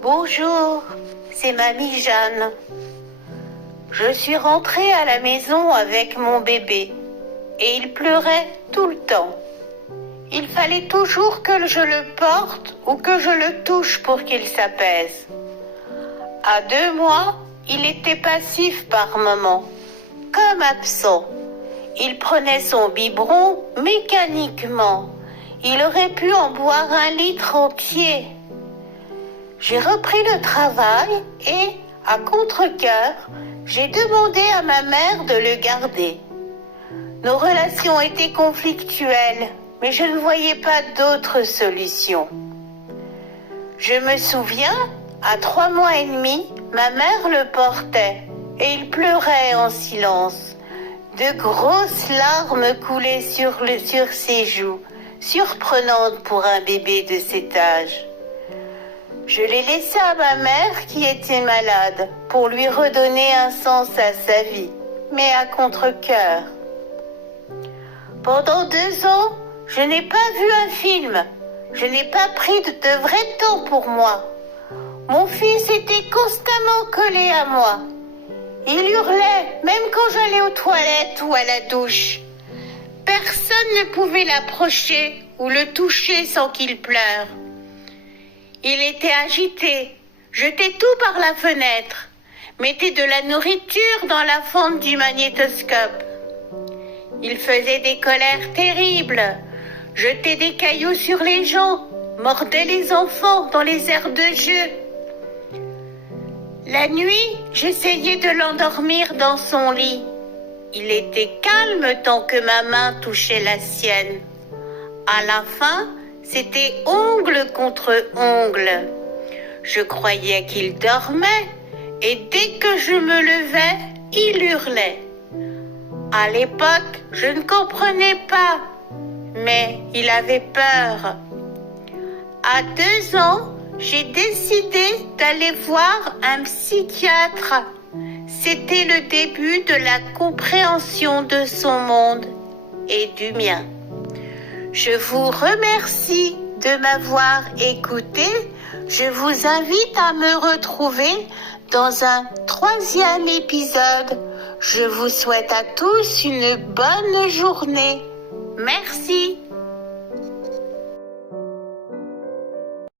Bonjour, c'est Mamie Jeanne. Je suis rentrée à la maison avec mon bébé et il pleurait tout le temps. Il fallait toujours que je le porte ou que je le touche pour qu'il s'apaise. À 2 mois, il était passif par moments, comme absent. Il prenait son biberon mécaniquement. Il aurait pu en boire 1 litre entier. J'ai repris le travail et, à contre-cœur, j'ai demandé à ma mère de le garder. Nos relations étaient conflictuelles, mais je ne voyais pas d'autre solution. Je me souviens, à 3 mois et demi, ma mère le portait et il pleurait en silence. De grosses larmes coulaient sur ses joues, surprenantes pour un bébé de cet âge. Je l'ai laissé à ma mère qui était malade pour lui redonner un sens à sa vie, mais à contre-cœur. Pendant 2 ans, je n'ai pas vu un film. Je n'ai pas pris de vrai temps pour moi. Mon fils était constamment collé à moi. Il hurlait, même quand j'allais aux toilettes ou à la douche. Personne ne pouvait l'approcher ou le toucher sans qu'il pleure. Il était agité, jetait tout par la fenêtre, mettait de la nourriture dans la fente du magnétoscope. Il faisait des colères terribles, jetait des cailloux sur les gens, mordait les enfants dans les aires de jeu. La nuit, j'essayais de l'endormir dans son lit. Il était calme tant que ma main touchait la sienne. À la fin, c'était ongle contre ongle. Je croyais qu'il dormait et dès que je me levais, il hurlait. À l'époque, je ne comprenais pas, mais il avait peur. À 2 ans, j'ai décidé d'aller voir un psychiatre. C'était le début de la compréhension de son monde et du mien. Je vous remercie de m'avoir écouté. Je vous invite à me retrouver dans un 3e épisode. Je vous souhaite à tous une bonne journée. Merci.